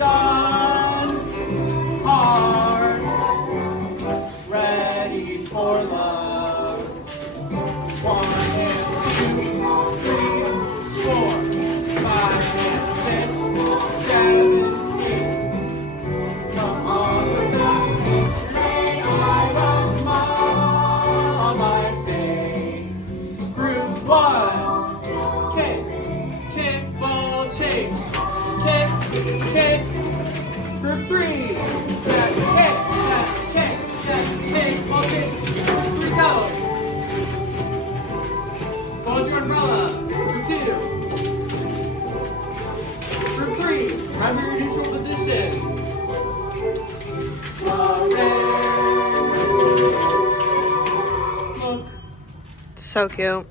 Sons are ready for love. 1 and 2, 3, 4, 5 and 6, 7, 8. Come on, may I have a smile on my face. Group 1, kick, kick, ball, chase. Kick, kick. Group 3, set, kick, set, kick, ball, kick. 3 go. Hold your umbrella. Group 2. Group 3, remember your neutral position. Look. So cute.